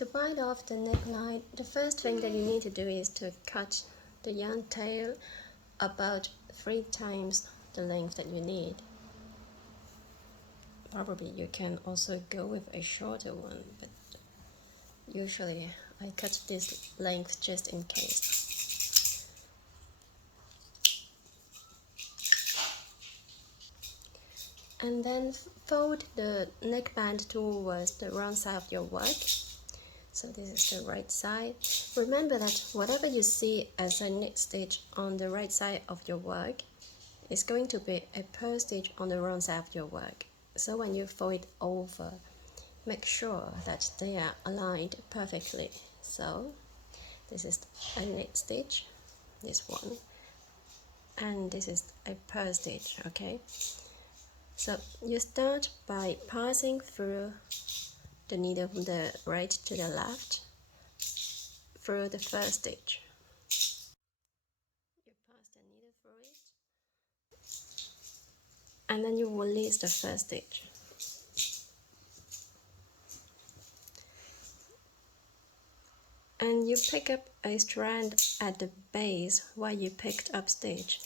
To bind off the neckline, the first thing that you need to do is to cut the yarn tail about 3 times the length that you need. Probably you can also go with a shorter one, but usually I cut this length just in case. And then fold the neckband towards the wrong side of your work. So this is the right side. Remember that whatever you see as a knit stitch on the right side of your work is going to be a purl stitch on the wrong side of your work. So when you fold it over, make sure that they are aligned perfectly. So this is a knit stitch, this one, and this is a purl stitch, okay? So you start by passing through the needle from the right to the left through the first stitch. You pass the needle through it, and then you release the first stitch. And you pick up a strand at the base where you picked up stitch.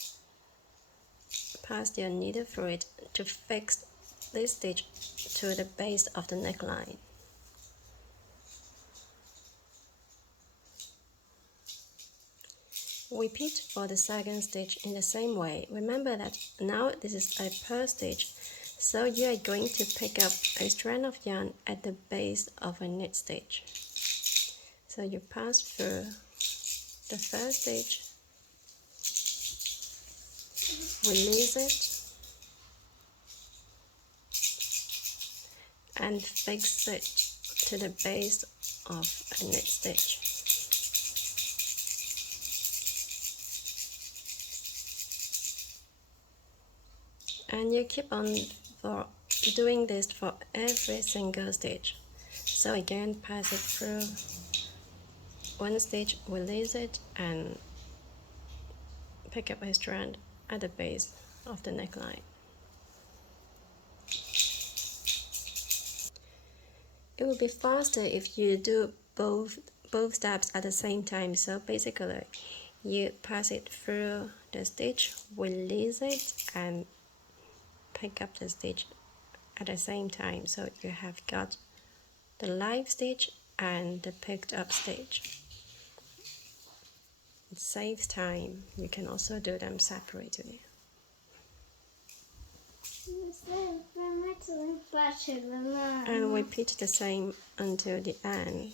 Pass your needle through it to fix this stitch to the base of the neckline. Repeat for the second stitch in the same way. Remember that now this is a purl stitch, so you are going to pick up a strand of yarn at the base of a knit stitch. So you pass through the first stitch, release it, and fix it to the base of a knit stitch. And you keep on doing this for every single stitch. So again, pass it through one stitch, release it, and pick up a strand at the base of the neckline. It will be faster if you do both steps at the same time. So basically, you pass it through the stitch, release it, and pick up the stitch at the same time. So you have got the live stitch and the picked up stitch. It saves time. You can also do them separately. And repeat the same until the end.